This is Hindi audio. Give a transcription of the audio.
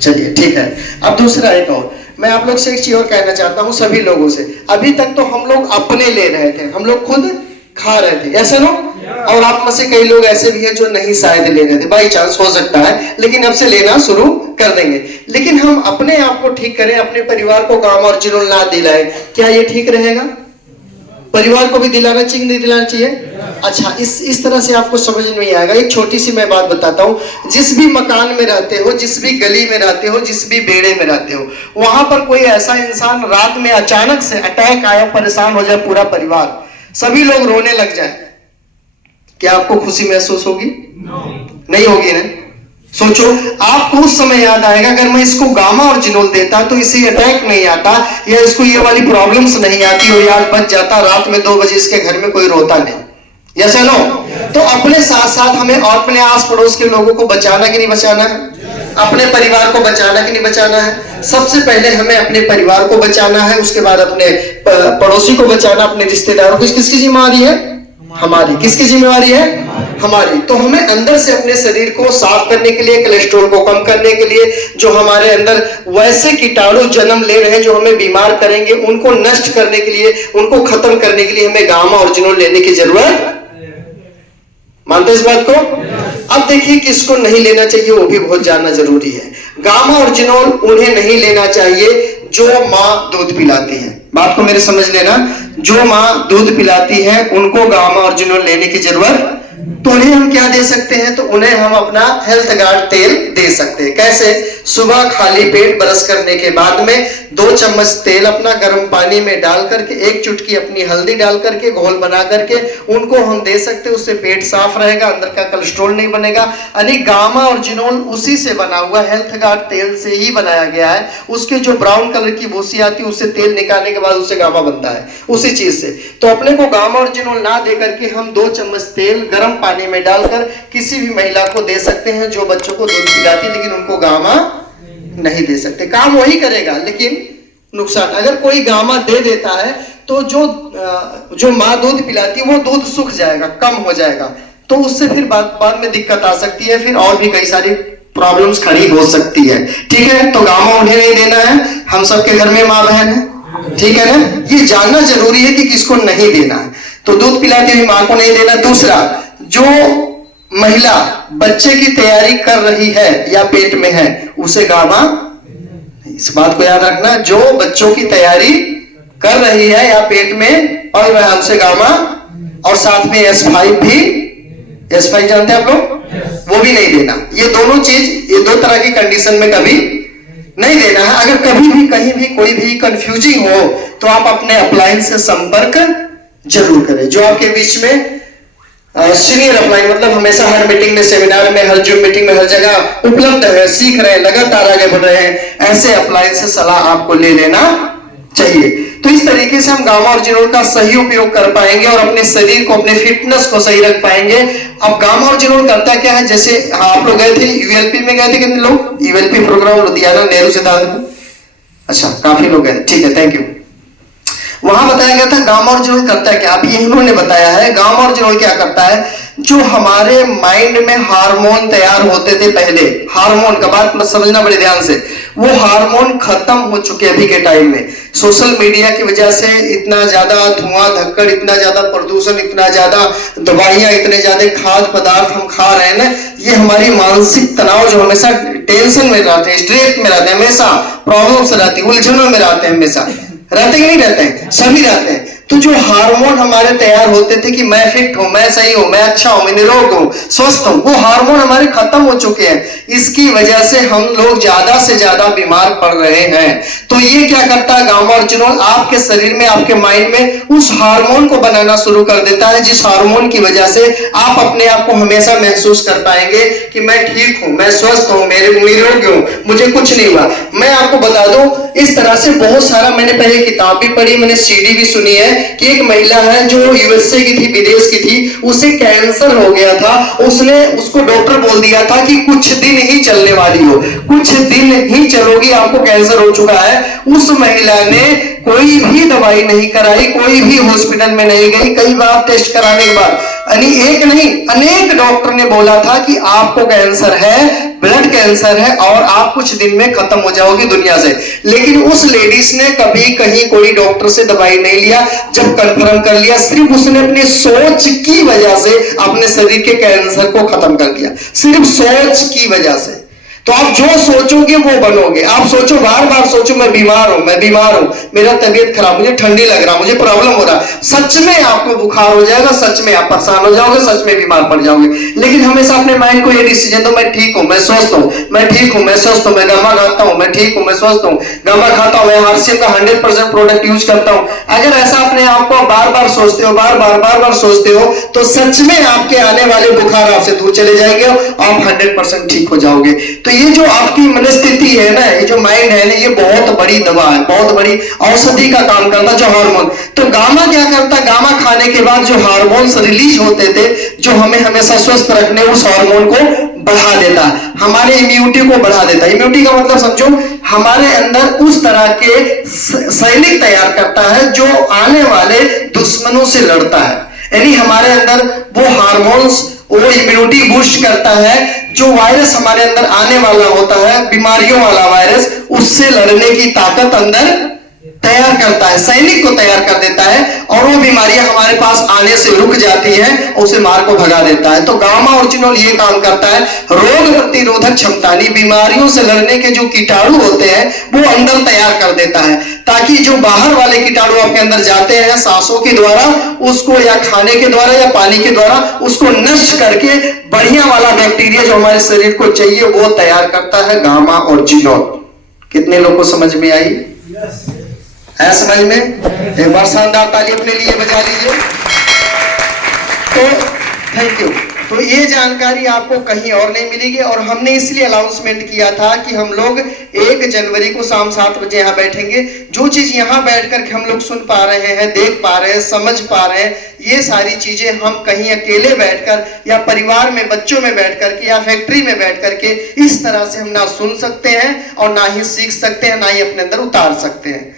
चलिए ठीक है। अब दूसरा एक और, मैं आप लोग से एक चीज और कहना चाहता हूँ सभी लोगों से। अभी तक तो हम लोग अपने ले रहे थे, हम लोग खुद खा रहे थे, ऐसा ना? और आप में से कई लोग ऐसे भी हैं जो नहीं शायद ले रहे थे, बाई चांस हो सकता है, लेकिन अब से लेना शुरू कर देंगे। लेकिन हम अपने आप को ठीक करें, अपने परिवार को गांव और जिनोल ना दिलाएं, क्या ये ठीक रहेगा? परिवार को भी दिलाना चाहिए, नहीं दिलाना चाहिए? अच्छा, इस तरह से आपको समझ नहीं आएगा। एक छोटी सी मैं बात बताता हूँ। जिस भी मकान में रहते हो, जिस भी गली में रहते हो, जिस भी बेड़े में रहते हो, वहां पर कोई ऐसा इंसान रात में अचानक से अटैक आया, परेशान हो जाए पूरा परिवार, सभी लोग रोने लग जाए, क्या आपको खुशी महसूस होगी? नहीं होगी ना? सोचो, आपको उस समय याद आएगा अगर मैं इसको गामा और जिनोल देता तो इसे अटैक नहीं आता, या इसको ये वाली प्रॉब्लम्स नहीं आती, और याद बच जाता, रात में 2 बजे इसके घर में कोई रोता नहीं। यस या नो? तो अपने साथ साथ हमें और अपने आस पड़ोस के लोगों को बचाना कि नहीं बचाना है? अपने परिवार को बचाना कि नहीं बचाना है? सबसे पहले हमें अपने परिवार को बचाना है, उसके बाद अपने पड़ोसी को बचाना, अपने रिश्तेदारों को। किसकी जिम्मेवारी है? हमारी। किसकी जिम्मेवारी है? हमारी। तो हमें अंदर से अपने शरीर को साफ करने के लिए, कोलेस्ट्रॉल को कम करने के लिए, जो हमारे अंदर वैसे कीटाणु जन्म ले रहे हैं जो हमें बीमार करेंगे, उनको नष्ट करने के लिए, उनको खत्म करने के लिए हमें गामा और जिनोल लेने की जरूरत। मानते इस बात को? अब देखिए किसको नहीं लेना चाहिए, वो भी बहुत जानना जरूरी है। गामा और जिनोल उन्हें नहीं लेना चाहिए जो मां दूध पिलाती है। बात को मेरे समझ लेना, जो मां दूध पिलाती है उनको गामा और जिनोल लेने की जरूरत। तो उन्हें हम क्या दे सकते हैं? तो उन्हें हम अपना हेल्थ गार्ड तेल दे सकते हैं। कैसे? सुबह खाली पेट ब्रश करने के बाद में 2 चम्मच तेल अपना गर्म पानी में डाल करके, 1 चुटकी अपनी हल्दी डाल करके, घोल बना करके उनको हम दे सकते हैं। उससे पेट साफ रहेगा, अंदर का कोलेस्ट्रॉल नहीं बनेगा। यानी गामा और जिनोल उसी से बना हुआ, हेल्थ गार्ड तेल से ही बनाया गया है। उसके जो ब्राउन कलर की भूसी आती है, उससे तेल निकालने के बाद उससे गामा बनता है, उसी चीज से। तो अपने को गामा और जिनोल ना दे करके हम 2 चम्मच तेल गर्म पानी में डालकर किसी भी महिला को दे सकते हैं जो बच्चों को दूध पिलाती, लेकिन उनको गामा नहीं दे सकते। काम वही करेगा लेकिन नुकसान। अगर कोई गामा दे देता है तो जो माँ दूध पिलाती है वो दूध सूख जाएगा, कम हो जाएगा, तो उससे फिर बाद में दिक्कत आ सकती है, फिर और भी कई सारी प्रॉब्लम्स खड़ी हो सकती है। ठीक है? तो गामा उन्हें नहीं देना है। हम सबके घर में माँ बहन है, ठीक है ना? ये जानना जरूरी है कि किसको नहीं देना है। तो दूध पिलाती हुई माँ को नहीं देना। दूसरा, जो महिला बच्चे की तैयारी कर रही है या पेट में है, उसे गामा, इस बात को याद रखना, जो बच्चों की तैयारी कर रही है या पेट में पल रहा है उसे गामा, और साथ में S5 भी, S5 जानते हैं आप लोग? वो भी नहीं देना। ये दोनों चीज, ये 2 तरह की कंडीशन में कभी नहीं देना है। अगर कभी भी कहीं भी कोई भी कंफ्यूजिंग हो तो आप अपने अप्लायंस से संपर्क जरूर करें, जो आपके बीच में सीनियर अप्लायंस, मतलब हमेशा हर मीटिंग में, सेमिनार में, हर जूम मीटिंग में, हर जगह उपलब्ध है, सीख रहे हैं, लगातार आगे बढ़ रहे हैं, ऐसे अप्लायंस से सलाह आपको ले लेना चाहिए। तो इस तरीके से हम गामा और जिनोल का सही उपयोग कर पाएंगे और अपने शरीर को, अपने फिटनेस को सही रख पाएंगे। अब गामा और जिनोल करता क्या है? जैसे आप लोग गए थे यूएलपी में, गए थे कितने लोग? यूएलपी प्रोग्राम लुधियाना नेहरू सिद्धांत। अच्छा, काफी लोग गए, ठीक है, थैंक यू। वहां बताया गया था गामा और जिनोल करता है क्या। अभी इन्होंने बताया है गामा और जिनोल क्या करता है। जो हमारे माइंड में हार्मोन तैयार होते थे पहले, हार्मोन का बात मत समझना बड़े ध्यान से, वो हार्मोन खत्म हो चुके अभी के टाइम में। सोशल मीडिया की वजह से इतना ज्यादा धुआं धक्कड़, इतना ज्यादा प्रदूषण, इतना ज्यादा दवाइयां, इतने ज्यादा खाद्य पदार्थ हम खा रहे हैं ना, ये हमारी मानसिक तनाव, जो हमेशा टेंशन में रहते हैं, स्ट्रेस में रहते हैं, हमेशा प्रॉब्लम्स रहती है, उलझनों में रहते हैं, हमेशा रहते नहीं रहते हैं, सभी रहते हैं। तो जो हार्मोन हमारे तैयार होते थे कि मैं फिट हूं, मैं सही हूं, मैं अच्छा हूं, मैं निरोग हूं, स्वस्थ हूं, वो हार्मोन हमारे खत्म हो चुके हैं। इसकी वजह से हम लोग ज्यादा से ज्यादा बीमार पड़ रहे हैं। तो ये क्या करता है गामा और जिनोल? आपके शरीर में, आपके माइंड में उस हार्मोन को बनाना शुरू कर देता है, जिस हार्मोन की वजह से आप अपने आप को हमेशा महसूस कर पाएंगे कि मैं ठीक हूं, मैं स्वस्थ हूं, मेरे निरोग हूं, मुझे कुछ नहीं हुआ। मैं आपको बता दूं, इस तरह से बहुत सारा, मैंने पहले किताब भी पढ़ी, मैंने सीडी भी सुनी है कि एक महिला है जो यूएसए की थी, विदेश की थी, उसे कैंसर हो गया था। उसको डॉक्टर बोल दिया था कि कुछ दिन ही चलने वाली हो, कुछ दिन ही चलोगी, आपको कैंसर हो चुका है। उस महिला ने कोई भी दवाई नहीं कराई, कोई भी हॉस्पिटल में नहीं गई, कई बार टेस्ट कराने के बाद यानी एक नहीं, अनेक डॉक्टर ने बोला था कि आपको कैंसर है, ब्लड कैंसर है और आप कुछ दिन में खत्म हो जाओगे दुनिया से। लेकिन उस लेडीज ने कभी कहीं कोई डॉक्टर से दवाई नहीं लिया। जब कंफर्म कर लिया, सिर्फ उसने अपनी सोच की वजह से अपने शरीर के कैंसर को खत्म कर दिया, सिर्फ सोच की वजह से। तो आप जो सोचोगे वो बनोगे। आप सोचो, बार बार सोचो मैं बीमार हूं, मैं बीमार हूं, मेरा तबीयत खराब, मुझे ठंडी लग रहा, मुझे प्रॉब्लम हो रहा, सच में आपको बुखार हो जाएगा, सच में आप परेशान हो जाओगे, सच में बीमार पड़ जाओगे। लेकिन हमेशा अपने माइंड को ये डिसीजन दो, मैं ठीक हूं, मैं स्वस्थ हूं, मैं ठीक हूं, मैं स्वस्थ हूं, मैं गामा खाता हूं, मैं ठीक हूं, मैं स्वस्थ हूं, गामा खाता हूं, मैं हार्सियम का 100% प्रोडक्ट यूज करता हूं। अगर ऐसा अपने आप को बार बार सोचते हो, बार बार सोचते हो, तो सच में आपके आने वाले बुखार आपसे दूर चले जाएंगे, आप 100% ठीक हो जाओगे। तो ये जो आपकी मनस्थिति है ना, ये जो माइंड है ना, ये बहुत बड़ी दवा है, बहुत बड़ी औषधि का काम करता है, जो हार्मोन। तो गामा क्या करता है, गामा खाने के बाद जो हार्मोन्स रिलीज होते थे, जो हमें हमेशा स्वस्थ रखने, उस हार्मोन को बढ़ा देता है, हमारे इम्यूनिटी को बढ़ा देता है। इम्यूनिटी का मतलब समझो, हमारे अंदर उस तरह के सैनिक तैयार करता है जो आने वाले दुश्मनों से लड़ता है। यानी हमारे अंदर वो हार्मोन्स, वो इम्यूनिटी बूस्ट करता है, जो वायरस हमारे अंदर आने वाला होता है, बीमारियों वाला वायरस, उससे लड़ने की ताकत अंदर तैयार करता है, सैनिक को तैयार कर देता है, और वो बीमारियां हमारे पास आने से रुक जाती हैं, उसे मार को भगा देता है। तो गामा ओरिजिनल ये काम करता है, रोग प्रतिरोधक क्षमता, बीमारियों से लड़ने के जो कीटाणु होते हैं वो अंदर तैयार कर देता है, ताकि जो बाहर वाले कीटाणु आपके अंदर जाते हैं सांसों के द्वारा, उसको या खाने के द्वारा या पानी के द्वारा उसको नष्ट करके बढ़िया वाला बैक्टीरिया जो हमारे शरीर को चाहिए वो तैयार करता है गामा ओरिजिनल। कितने लोग को समझ में आई? है समझ में? एक बार शानदार ताली अपने लिए बजा लीजिए। तो थैंक यू। तो ये जानकारी आपको कहीं और नहीं मिलेगी, और हमने इसलिए अनाउंसमेंट किया था कि हम लोग 1 जनवरी को शाम 7 बजे यहाँ बैठेंगे। जो चीज यहाँ बैठ करके हम लोग सुन पा रहे हैं, देख पा रहे हैं, समझ पा रहे हैं, ये सारी चीजें हम कहीं अकेले बैठकर या परिवार में बच्चों में बैठ करके या फैक्ट्री में बैठ करके इस तरह से हम ना सुन सकते हैं और ना ही सीख सकते हैं, ना ही अपने अंदर उतार सकते हैं।